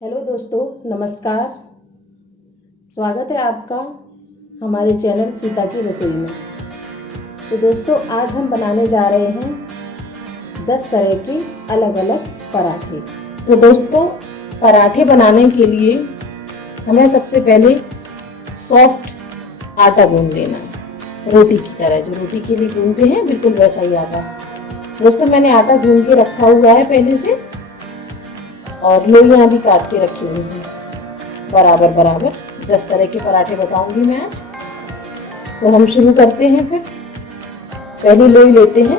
Hello दोस्तों, नमस्कार। स्वागत है आपका हमारे चैनल सीता की रसोई में। तो दोस्तों, आज हम बनाने जा रहे हैं 10 तरह के अलग अलग पराठे। तो दोस्तों, पराठे बनाने के लिए हमें सबसे पहले सॉफ्ट आटा गूंद लेना है, रोटी की तरह। जो रोटी के लिए गूंदते हैं बिल्कुल वैसा ही आटा। दोस्तों, मैंने आटा गूंद के रखा हुआ है पहले से, और लोइयां भी काट के रखी हुई हैं बराबर बराबर। 10 तरह के पराठे बताऊंगी मैं आज। तो हम शुरू करते हैं। फिर पहली लोई लेते हैं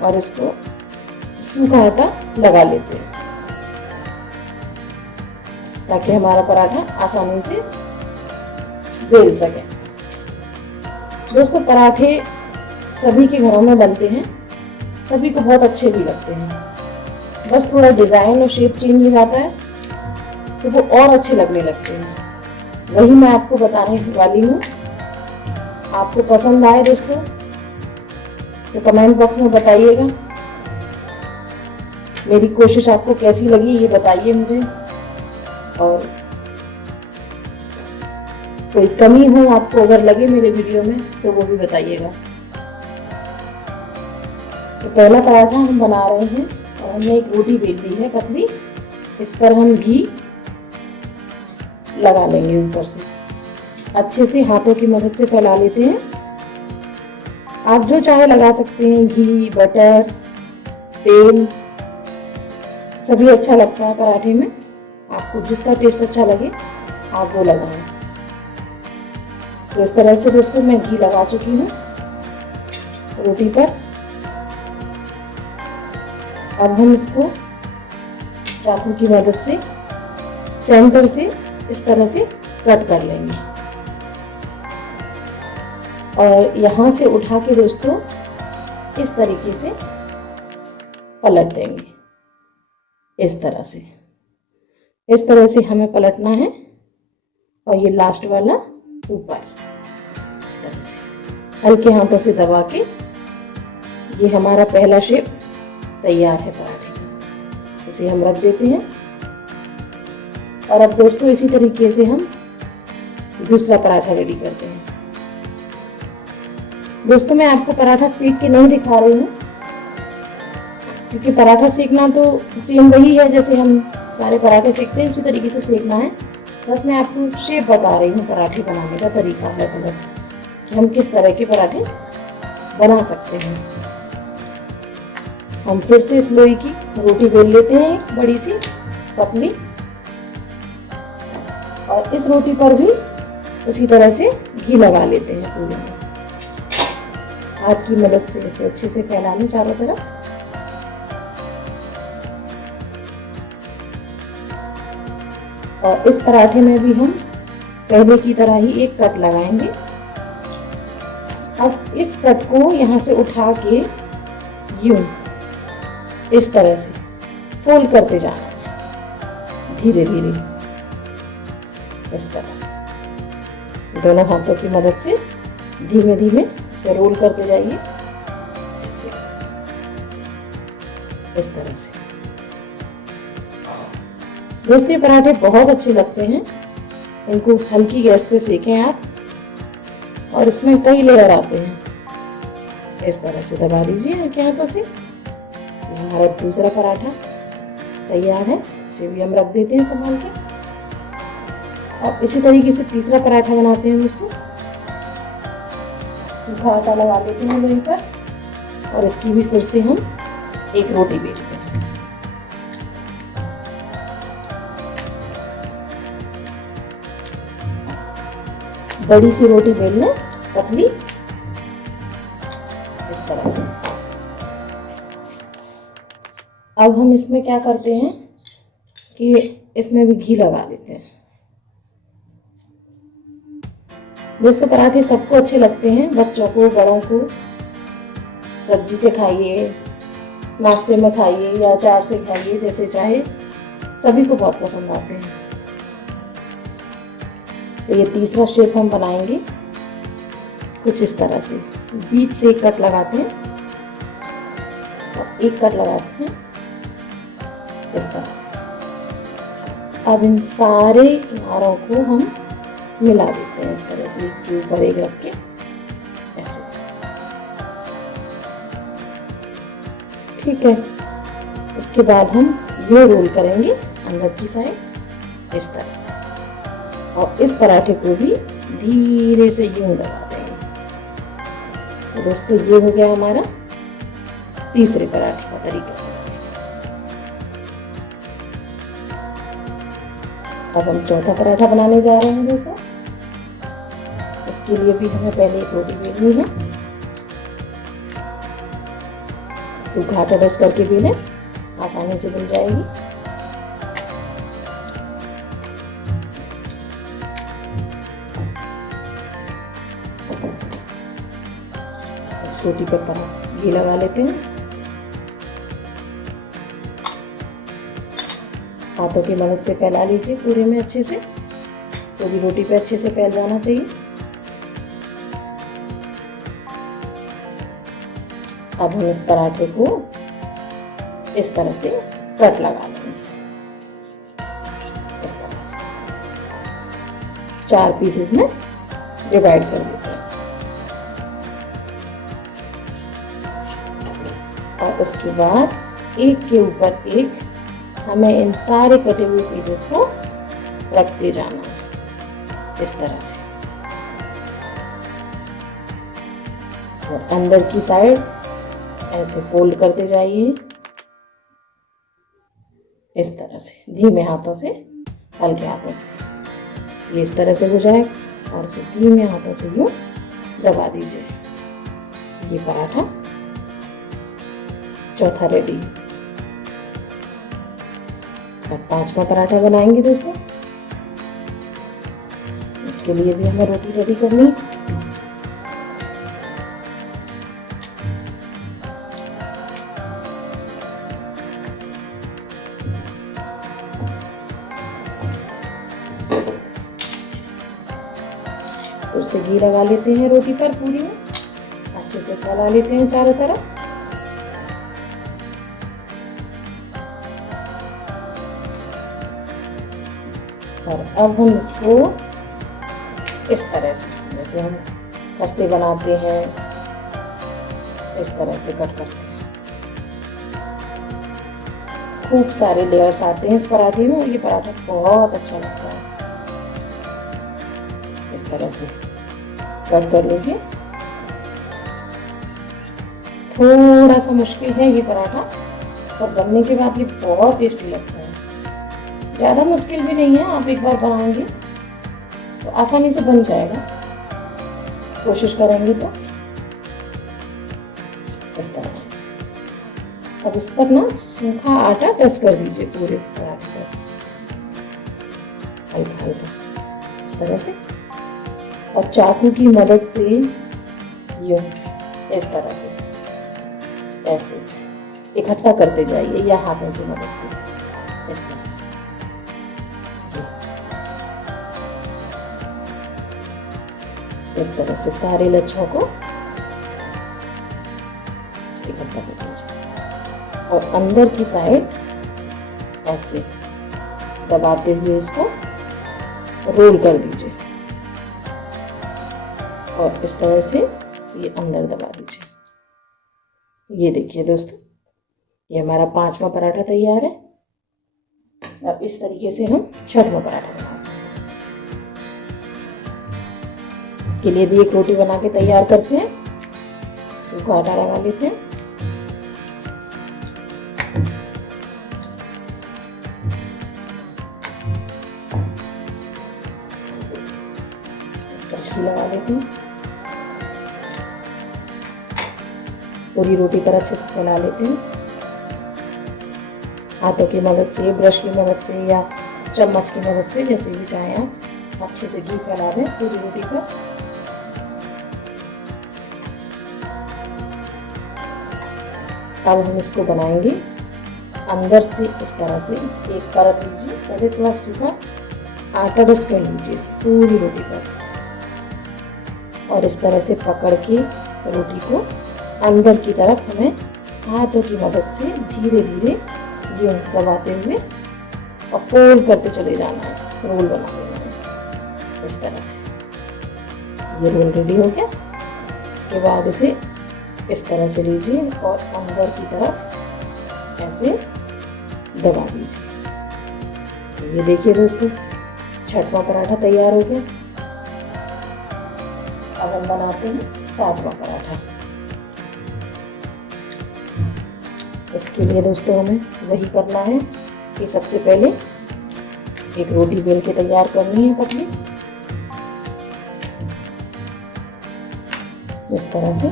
और इसको सूखा आटा लगा लेते हैं ताकि हमारा पराठा आसानी से बेल सके। दोस्तों, पराठे सभी के घरों में बनते हैं, सभी को बहुत अच्छे भी लगते हैं। बस थोड़ा डिजाइन और शेप चेंज हो जाता है तो वो और अच्छे लगने लगते हैं। वही मैं आपको बताने वाली हूँ। आपको पसंद आए दोस्तों तो कमेंट बॉक्स में बताइएगा। मेरी कोशिश आपको कैसी लगी ये बताइए मुझे, और कोई कमी हो आपको अगर लगे मेरे वीडियो में तो वो भी बताइएगा। तो पहला पराठा हम बना रहे हैं और हमने एक रोटी बेल ली है पतली। इस पर हम घी लगा लेंगे ऊपर से। अच्छे से हाथों की मदद से फैला लेते हैं। आप जो चाहे लगा सकते हैं, घी, बटर, तेल, सभी अच्छा लगता है पराठे में। आपको जिसका टेस्ट अच्छा लगे आप वो लगाएं। तो इस तरह से दोस्तों मैं घी लगा चुकी हूँ रोटी पर। अब हम इसको चाकू की मदद से सेंटर से इस तरह से कट कर लेंगे और यहाँ से उठा के दोस्तों इस तरीके से पलट देंगे। इस तरह से हमें पलटना है और ये लास्ट वाला ऊपर इस तरह से हल्के हाथों से दबा के। ये हमारा पहला शेप तैयार है पराठे का। इसे हम रख देते हैं। और अब दोस्तों इसी तरीके से हम दूसरा पराठा रेडी करते हैं। दोस्तों, मैं आपको पराठा सेक के नहीं दिखा रही हूँ क्योंकि पराठा सेकना तो सेम वही है जैसे हम सारे पराठे सेकते हैं, उसी तरीके से सेकना है। बस मैं आपको शेप बता रही हूँ, पराठे बनाने का तरीका अलग अलग कि हम किस तरह के पराठे बना सकते हैं। हम फिर से इस लोई की रोटी बेल लेते हैं, एक बड़ी सी पतली, और इस रोटी पर भी उसी तरह से घी लगा लेते हैं पूरे में। हाथ की मदद से इसे अच्छे से फैला लें चारों तरफ। और इस पराठे में भी हम पहले की तरह ही एक कट लगाएंगे। अब इस कट को यहाँ से उठा के यूं इस तरह से फोल्ड करते जाना है धीरे धीरे। इस तरह से दोनों हाथों की मदद से धीमे धीमे इसे रोल करते जाइए ऐसे, इस तरह से। दोस्तों, ये पराठे बहुत अच्छे लगते हैं। इनको हल्की गैस पे सेकें आप, और इसमें कई लेयर आते हैं। इस तरह से दबा दीजिए हल्के हाथों से। हमारा दूसरा पराठा तैयार है। इसे भी हम रख देते हैं संभाल के। और इसी तरीके से तीसरा पराठा बनाते हैं दोस्तों। सूखा आटा लगा लेते हैं लोई पर और इसकी भी फिर से हम एक रोटी बेलते हैं। बड़ी सी रोटी बेलना, पतली, इस तरह से। अब हम इसमें क्या करते हैं कि इसमें भी घी लगा लेते हैं। दोस्तों, पराठे सबको अच्छे लगते हैं, बच्चों को, बड़ों को। सब्जी से खाइए, नाश्ते में खाइए या अचार से खाइए, जैसे चाहे, सभी को बहुत पसंद आते हैं। तो ये तीसरा शेप हम बनाएंगे कुछ इस तरह से। बीच से एक कट लगाते हैं और एक कट लगाते हैं इस तरह से। अब इन सारे किनारों को हम मिला देते हैं इस तरह से, एक के ऊपर एक रख के ऐसे। ठीक है, इसके बाद हम ये रोल करेंगे अंदर की साइड इस तरह से, और इस पराठे को भी धीरे से यूं दबा देंगे। तो दोस्तों ये हो गया हमारा तीसरे पराठे का तरीका बनाने का। अब हम चौथा पराठा बनाने जा रहे हैं दोस्तों। इसके लिए भी हमें पहले एक रोटी बेलनी है। सूखा आटा डस्ट करके बेलें, आसानी से बन जाएगी। इस रोटी पर घी लगा लेते हैं। हाथों की मदद से फैला लीजिए पूरे में अच्छे से, पूरी रोटी पे अच्छे से फैल जाना चाहिए। अब हम इस पराठे को इस तरह से कट लगा लेंगे, इस तरह से 4 पीसेस में डिवाइड कर देते हैं। और उसके बाद एक के ऊपर एक हमें इन सारे कटे हुए पीसेस को रखते जाना है इस तरह से। और अंदर की साइड ऐसे फोल्ड करते जाइए इस तरह से, धीमे हाथों से, हल्के हाथों से। ये इस तरह से हो जाए और इसे धीमे हाथों से यूं दबा दीजिए। ये पराठा चौथा रेडी है। अब 5वां पराठा बनाएंगे दोस्तों। इसके लिए भी हमें रोटी रेडी करनी है। फिर से घी लगा लेते हैं रोटी पर, पूरी में अच्छे से फैला लेते हैं चारों तरफ। और अब हम इसको इस तरह से, जैसे हम खस्ते बनाते हैं, इस तरह से कट करते हैं। खूब सारे लेयर्स आते हैं इस पराठे में और ये पराठा बहुत अच्छा लगता है। इस तरह से कट कर लीजिए। थोड़ा सा मुश्किल है ये पराठा, पर बनने के बाद ये बहुत टेस्टी लगता है। ज़्यादा मुश्किल भी नहीं है, आप एक बार बनाएंगे तो आसानी से बन जाएगा, कोशिश करेंगे तो। इस तरह से अब इस पर ना सूखा आटा डस्ट कर दीजिए पूरे पराठे पर, हल्का हल्का इस तरह से। और चाकू की मदद से यूं इस तरह से ऐसे इकट्ठा करते जाइए, या हाथों की मदद से इस तरह से। इस तरह से सारे लच्छों को इकट्ठा कर दीजिए और अंदर की साइड ऐसे दबाते हुए इसको रोल कर दीजिए और इस तरह से ये अंदर दबा दीजिए। ये देखिए दोस्तों, ये हमारा 5वां पराठा तैयार है। अब इस तरीके से हम 6वां पराठा बनाते हैं। इसके लिए भी एक रोटी बना के तैयार करते हैं। सूखा आटा लगा लेते हैं। इसका घी लगा लेते हैं। पूरी रोटी पर अच्छे से फैला लेते हैं। हाथों की मदद से, ब्रश की मदद से या चम्मच की मदद से, जैसे भी चाहें आप अच्छे से घी फैला दें पूरी रोटी पर। अब हम इसको बनाएंगे। अंदर से इस तरह से एक परत लीजिए, पहले थोड़ा सूखा आटा डस्ट कर लीजिए इस पूरी रोटी पर और इस तरह से पकड़ के रोटी को अंदर की तरफ हमें हाथों की मदद से धीरे धीरे यूं दबाते हुए और फोल्ड करते चले जाना है, इसको रोल बना देना है इस तरह से। ये रोल रेडी हो गया। इसके बाद इसे इस तरह से लीजिए और अंदर की तरफ ऐसे दबा दीजिए। तो ये देखिए दोस्तों, छठवां पराठा तैयार हो गया। अब हम बनाते हैं सातवां पराठा। इसके लिए दोस्तों हमें वही करना है कि सबसे पहले एक रोटी बेल के तैयार करनी है पतली, इस तरह से,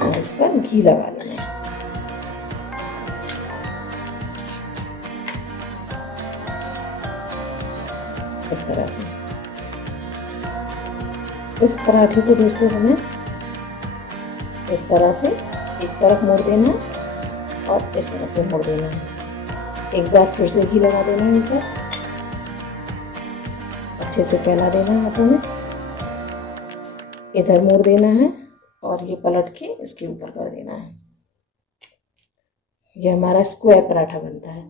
और इस पर घी लगा लेना है। इस तरह से इस पराठे को दोस्तों हमें इस तरह से एक तरफ मोड़ देना है और इस तरह से मोड़ देना है। एक बार फिर से घी लगा देना है ऊपर, अच्छे से फैला देना है हाथों में, इधर मोड़ देना है और ये पलट के इसके ऊपर कर देना है। ये हमारा स्क्वायर पराठा बनता है।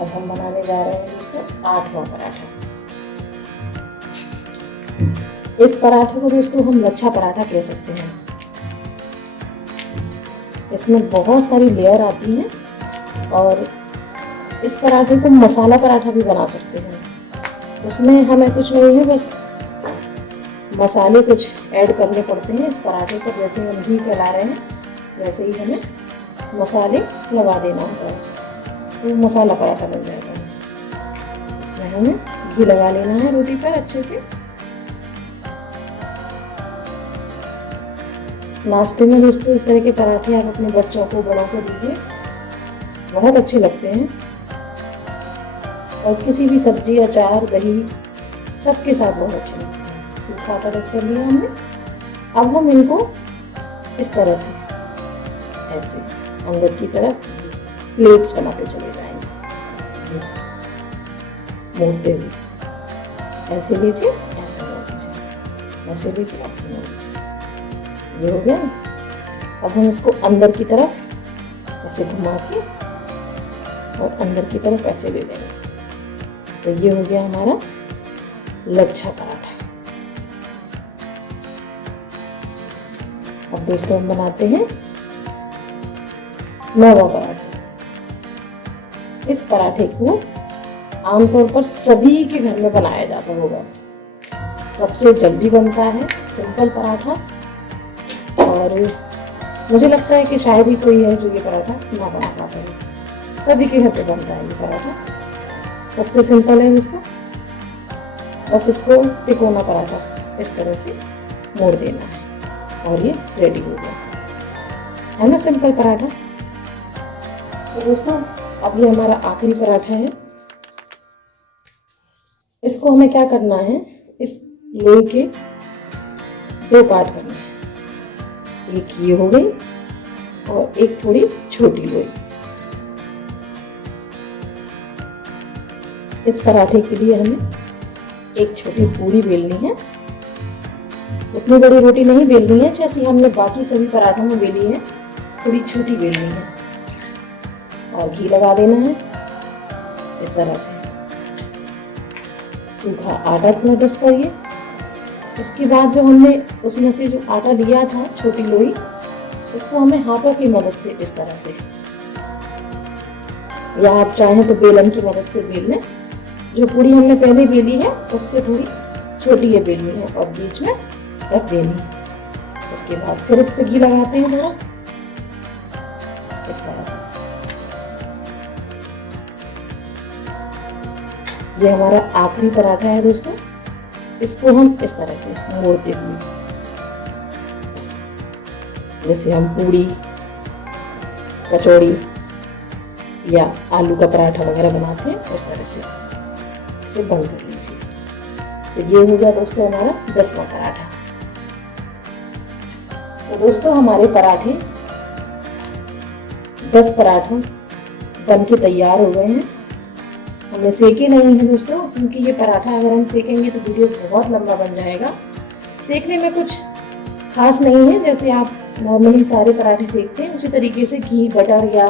अब हम बनाने जा रहे हैं दोस्तों आठवां पराठा। इस पराठे को दोस्तों हम लच्छा पराठा कह सकते हैं। इसमें बहुत सारी लेयर आती हैं और इस पराठे को मसाला पराठा भी बना सकते हैं। उसमें हमें कुछ नहीं है, बस मसाले कुछ ऐड करने पड़ते हैं इस पराठे पर। जैसे हम घी फैला रहे हैं वैसे ही हमें मसाले लगा देना होता है, तो मसाला पराठा बन जाएगा। इसमें हमें घी लगा लेना है रोटी पर अच्छे से। नाश्ते में दोस्तों इस तरह के पराठे आप अपने बच्चों को, बड़ों को दीजिए, बहुत अच्छे लगते हैं। और किसी भी सब्जी, अचार, दही, सबके साथ बहुत अच्छे लगते हैं। सूखा आटा रस कर लिया हमने। अब हम इनको इस तरह से ऐसे अंदर की तरफ प्लेट्स बनाते चले जाएंगे, मोड़ते हुए। ऐसे लीजिए, ऐसे मोड़ लीजिए, ऐसे लीजिए, ऐसे मोड़ लीजिए। ये हो गया। अब हम इसको अंदर की तरफ ऐसे घुमा के और अंदर की तरफ ऐसे ले लेंगे। तो ये हो गया हमारा लच्छा पराठा। अब दोस्तों हम बनाते हैं नौवां पराठा। इस पराठे को आमतौर पर सभी के घर में बनाया जाता होगा। सबसे जल्दी बनता है, सिंपल पराठा। और मुझे लगता है कि शायद ही कोई है जो ये पराठा ना बना पाता है। सभी के घर पे बनता है ये पराठा। सबसे सिंपल है दोस्तों। बस इसको तिकोना पराठा इस तरह से मोड़ देना है और ये रेडी हो गया, है ना, सिंपल पराठा। तो दोस्तों अब ये हमारा आखिरी पराठा है। इसको हमें क्या करना है, इस लोई के दो पार्ट करने हैं। एक ये हो गई और एक थोड़ी छोटी लोई। इस पराठे के लिए हमें एक छोटी पूरी बेलनी है। उतनी बड़ी रोटी नहीं बेलनी है जैसी हमने बाकी सभी पराठों में बेली है, थोड़ी छोटी बेलनी है। और घी लगा देना है इस तरह से। सूखा आटा थोड़ा डस्ट करिए। इसके बाद जो हमने उसमें से जो आटा लिया था, छोटी लोई, इसको हमें हाथों की मदद से इस तरह से, या आप चाहें तो बेलन की मदद से बेल लें। जो पूरी हमने पहले बेली है उससे थोड़ी छोटी ये बेलनी है और बीच में रख देनी है। इसके बाद फिर इस पर घी लगाते हैं थोड़ा इस तरह से। ये हमारा आखिरी पराठा है दोस्तों। इसको हम इस तरह से मोड़ते हुए, जैसे हम पूड़ी, कचौड़ी या आलू का पराठा वगैरह बनाते हैं, इस तरह से इसे बंद कर लीजिए। तो ये हो गया दोस्तों हमारा 10वां पराठा। तो दोस्तों हमारे पराठे 10 पराठों बन के तैयार हो गए हैं। हमने सेके नहीं है दोस्तों, क्योंकि ये पराठा अगर हम सेकेंगे तो वीडियो बहुत लंबा बन जाएगा। सेकने में कुछ खास नहीं है, जैसे आप नॉर्मली सारे पराठे सेकते हैं उसी तरीके से घी बटर या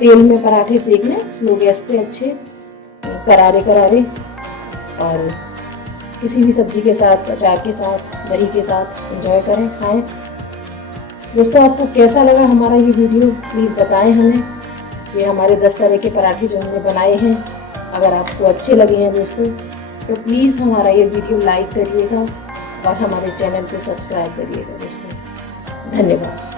तेल में पराठे सेक लें स्लो गैस पे, अच्छे करारे करारे, और किसी भी सब्जी के साथ, अचार के साथ, दही के साथ एंजॉय करें, खाएं। दोस्तों आपको कैसा लगा हमारा ये वीडियो प्लीज़ बताएं हमें। ये हमारे 10 तरह के पराठे जो हमने बनाए हैं, अगर आपको अच्छे लगे हैं दोस्तों तो प्लीज़ हमारा ये वीडियो लाइक करिएगा और हमारे चैनल को सब्सक्राइब करिएगा दोस्तों। धन्यवाद।